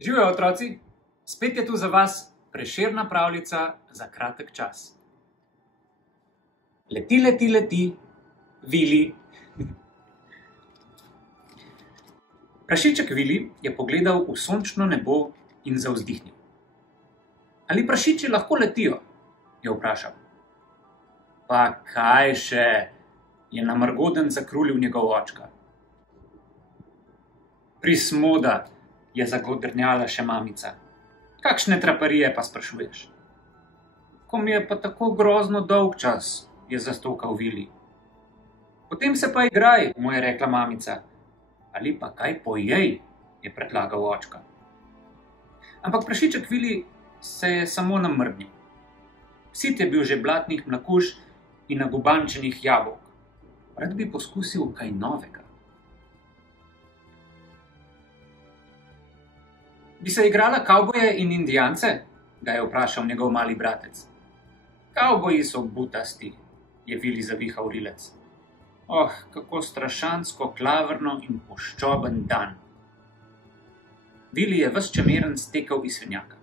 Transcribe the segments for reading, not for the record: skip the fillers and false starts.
Živijo otroci, spet je tu za vas Prešerna pravljica za kratek čas. Leti, leti, leti, Vili. Prašiček Vili je pogledal v sončno nebo in zavzdihnil. Ali prašiči lahko letijo? Je vprašal. Pa kaj še, je namrgoden zakrulil njegov očka. Prismoda, je zagodrnjala še mamica. Kakšne traparije pa sprašuješ? Ko mi je pa tako grozno dolg čas, je zastokal Vili. Potem se pa igraj, mu je rekla mamica. Ali pa kaj pojej, je predlagal očka. Ampak prašiček Vili se je samo namrnil. Sit je bil že blatnih mlakuž in nagubančenih jabolk. Rad bi poskusil kaj novega. Bi se igrala kavboje in indijance? Ga je vprašal njegov mali bratec. Kavboji so butasti, je Vili zavihal rilec. Oh, kako strašansko klavrno in poščoben dan. Vili je ves čemeren stekel iz svinjaka.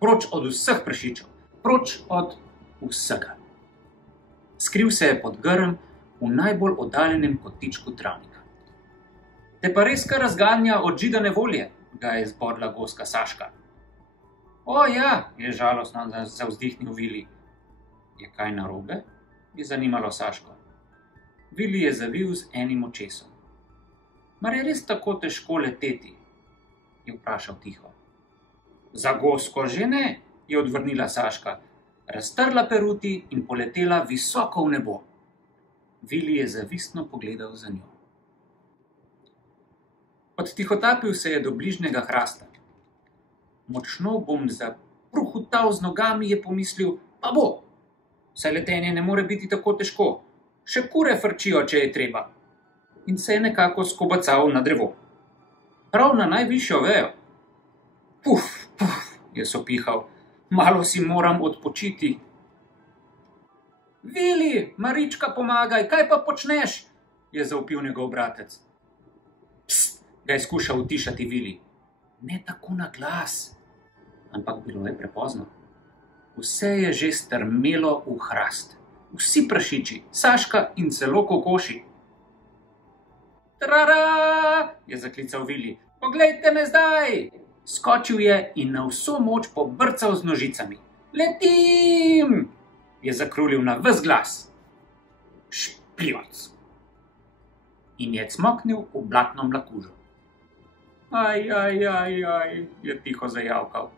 Proč od vseh prašičev, proč od vsega. Skril se je pod grm v najbolj oddaljenem kotičku travnika. Te pa res kar razganja od židane volje, ga je zbodla goska Saška. O ja, je žalostno zavzdihnil Vili. Je kaj narobe? Je zanimalo Saško. Vili je zavil z enim očesom. Mar je res tako težko leteti? Je vprašal tiho. Za gosko že ne, je odvrnila Saška. Raztrla peruti in poletela visoko v nebo. Vili je zavistno pogledal za njo. Odtihotapil se je do bližnjega hrasta. Močno bom zapruhutal z nogami, je pomislil, pa bo. Saj letenje ne more biti tako težko. Še kure frčijo, če je treba. In se je nekako skobacal na drevo. Prav na najvišjo vejo. Puf, puf, je sopihal. Malo si moram odpočiti. Vili, Marička, pomagaj, kaj pa počneš? Je zavpil njegov bratec. Pst, ga je skušal utišati Vili. Ne tako na glas. Ampak bilo je prepozno. Vse je že strmelo v hrast. Vsi prašiči, Saška in celo kokoši. Trara, je zaklical Vili. Poglejte me zdaj! Skočil je in na vso moč pobrcal z nožicami. Letim! Je zakrulil na ves glas. Špljoc! In je cmoknil v blatno mlakužo. Aj, je tiho zajavkal.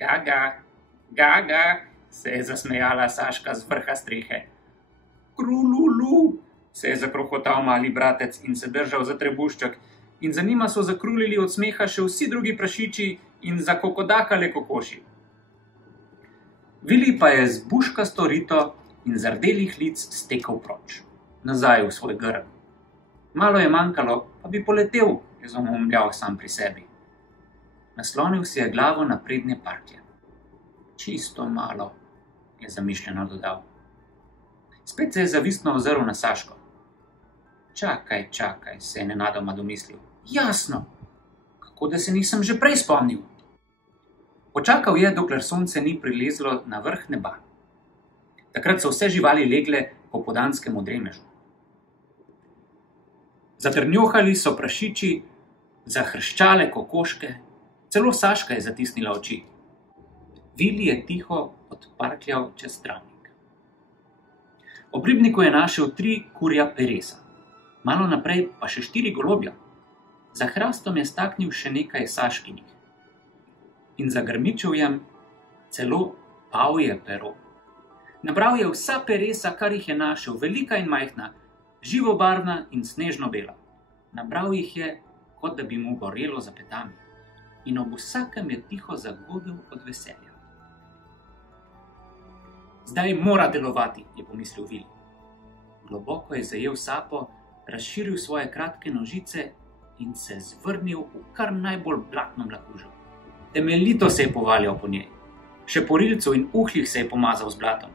Gaga, gaga, se je zasmejala Saška z vrha strehe. Krululu, se je zakrohotal mali bratec in se držal za trebušček, in za njima so zakrulili od smeha še vsi drugi prašiči in zakokodakale kokoši. Vili pa je z buškasto rito in zardelih lic stekel proč, nazaj v svoj grm. Malo je manjkalo, pa bi poletel, je zamomljal sam pri sebi. Naslonil si je glavo na prednje parklje. Čisto malo, je zamišljeno dodal. Spet se je zavistno ozrl na Saško. Čakaj, se je nenadoma domislil. Jasno, kako da se nisem že prej spomnil. Počakal je, dokler sonce ni prilezlo na vrh neba. Takrat so vse živali legle po podanskem dremežu. Zatrnjohali so prašiči, zahrščale kokoške, celo Saška je zatisnila oči. Vili je tiho odparkljal čez travnik. Ob ribniku je našel 3 kurja peresa, malo naprej pa še 4 golobja. Za hrastom je staknil še nekaj Saškinih. In za grmičevjem celo pavje pero. Nabral je vsa peresa, kar jih je našel, velika in majhna, živobarvna in snežno bela. Nabral jih je, kot da bi mu gorelo za petami. In ob vsakem je tiho zagodel od veselja. Zdaj mora delovati, je pomislil Vili. Globoko je zajel sapo, razširil svoje kratke nožice in se zvrnil v kar najbolj blatno mlakužo. Temeljito se je povaljal po njej. Še po rilcu in uhljih se je pomazal z blatom.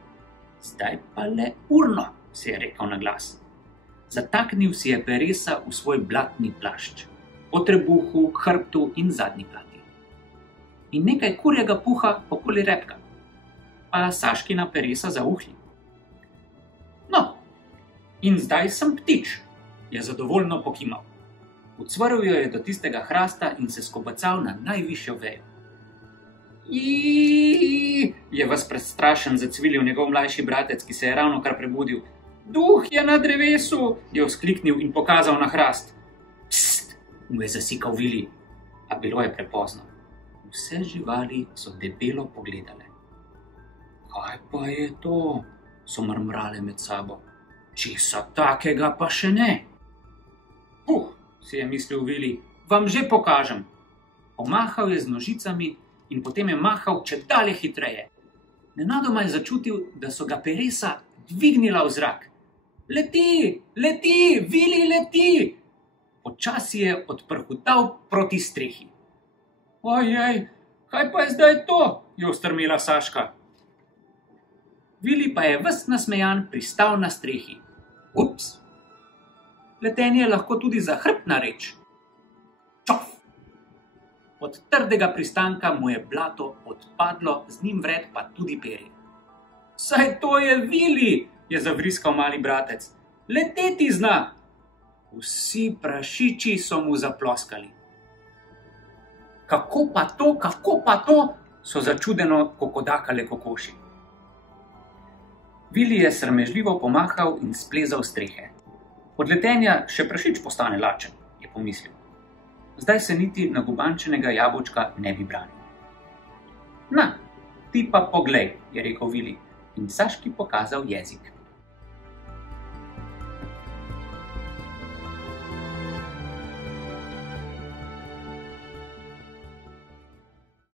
Zdaj pa le urno, se je rekel na glas. Zataknil si je peresa v svoj blatni plašč. Po trebuhu, hrbtu in zadnji plati. in nekaj kurjega puha okoli repka. Pa Saškina peresa zauhli. No, in zdaj sem ptič, je zadovoljno pokimal. Ucvrl jo je do tistega hrasta in se skobacal na najvišjo vejo. Iiii, je ves prestrašen zacvilil njegov mlajši bratec, ki se je ravnokar prebudil. Duh je na drevesu, je vzkliknil in pokazal na hrast. Pst, mu je zasikal Vili, a bilo je prepozno. Vse živali so debelo pogledale. Kaj pa je to? So mrmrale med sabo. Česa takega pa še ne? Si je mislil Vili, vam že pokažem. Pomahal je z nožicami in potem je mahal čedalje hitreje. Nenadoma je začutil, da so ga peresa dvignila v zrak. Leti, leti, Vili, leti! Počasi je odprhutal proti strehi. Ojej, kaj pa je zdaj to? Je ustrmela Saška. Vili pa je ves nasmejan pristal na strehi. Ups! Letenje je lahko tudi zahrbtna reč. Čof! Od trdega pristanka mu je blato odpadlo, z njim vred pa tudi perje. Saj to je Vili, je zavriskal mali bratec. Leteti zna! Vsi prašiči so mu zaploskali. Kako pa to, so začudeno kokodakale kokoši. Vili je sramežljivo pomahal in splezal s strehe. Od letenja še prašič postane lačen, je pomislil. Zdaj se niti nagubančenega jabolčka ne bi branil. Na, ti pa poglej, je rekel Vili in Saški pokazal jezik.